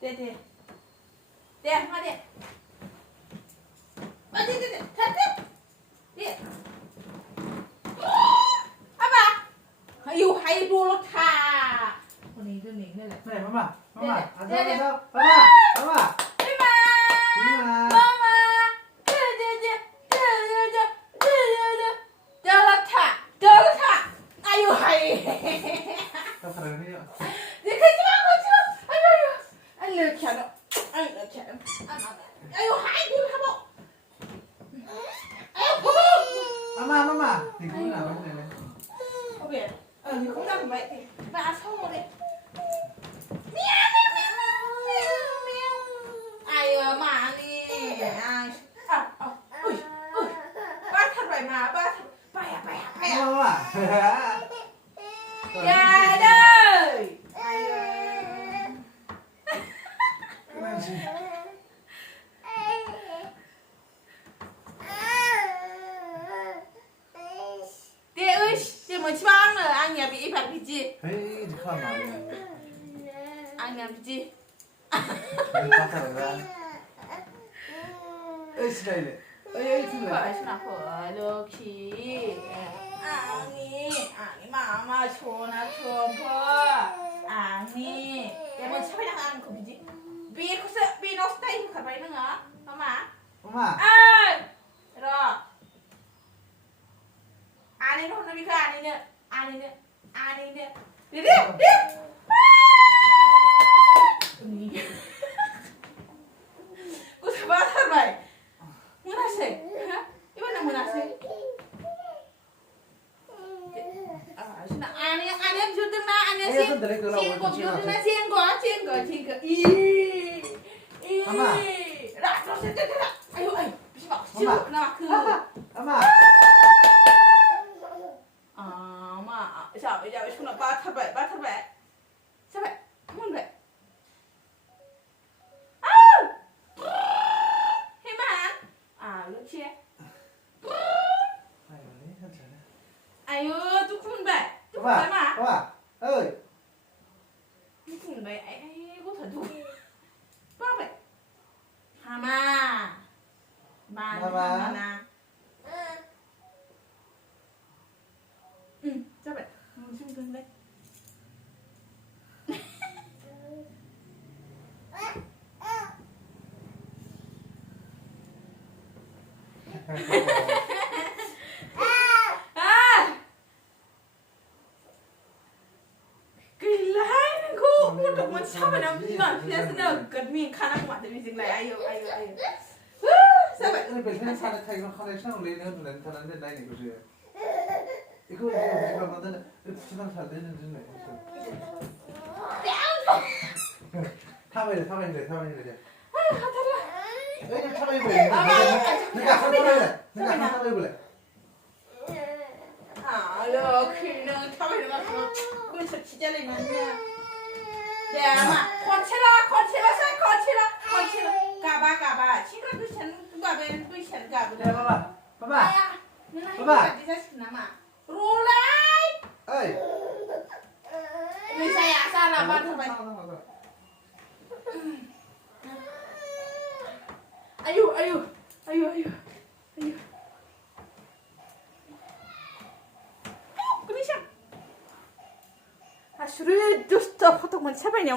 마 돼. 돼. 돼. 아빠. 아유, 하이 돌아타. 오늘 좀 내네. 네, 마마. 네. 마마. 아유, 하이. 다 사랑해요. 네, 가지 마. 아유. 이렇게 하노. 아유, 하이 돌아보. 아유, 마마. 이거 나 먹네. 오케이. 이거 공감 왜? 나 서울에. 아유, 많이. ba thật vậy mà ba 마마. ra đây Đi ơi, đi một chong rồi anh nhà bị phạt cái gì? 에이, 잠깐만. Anh làm cái gì? 에이, 진짜 이래. 에이, 진짜. Phải là phải được chị. 아니 마마 좋나 좋고 아니 내가 차에 나가는 거 비지? 비노 스타일 가봐 있는 거 마마 엄마. 아 이러 아니는 혼자 비가 아니는 리리 그 사바 사바 문화세 이번에 문화세 anh chưa từng na anh xiên cột chưa từng na xiên có y đã nó sẽ thế nào ayo bisa bảo chưa nào cứ 엄마. mà sao bây giờ chúng nó ba thật vậy sao vậy muốn vậy hey man lúc chia ayo tôi không vậy tôi không phải mà 엄마. ơi. tôi không vậy ai có thần thú ba vậy hama ba na sao vậy xin cưng đâyมันชอบมันน้ำที่มันเพื่อนเสนอเกิดมีค่านักหวานแต่มีสิ่งไรอายุใช่ไหม 근데 벨트는 차를 타기만 커넥션 올리는 데는 타는데 나이 이거지. 이거 내가 만드는 부치랑 잘 되는 줄네. 타봐야 돼. 타달라 왜 타봐야 돼? 내가 한번 타봐야 돼. 그냥 타봐야 돼. 그래서 진짜 내가 네, 아마 거칠어 가봐 친구들 그 가면 그 가봐 야, 봐봐. 아야 누나 이거 나마 롤라이 어이. bisa ya salah banget ayo bisa suruh just foto man siapa ini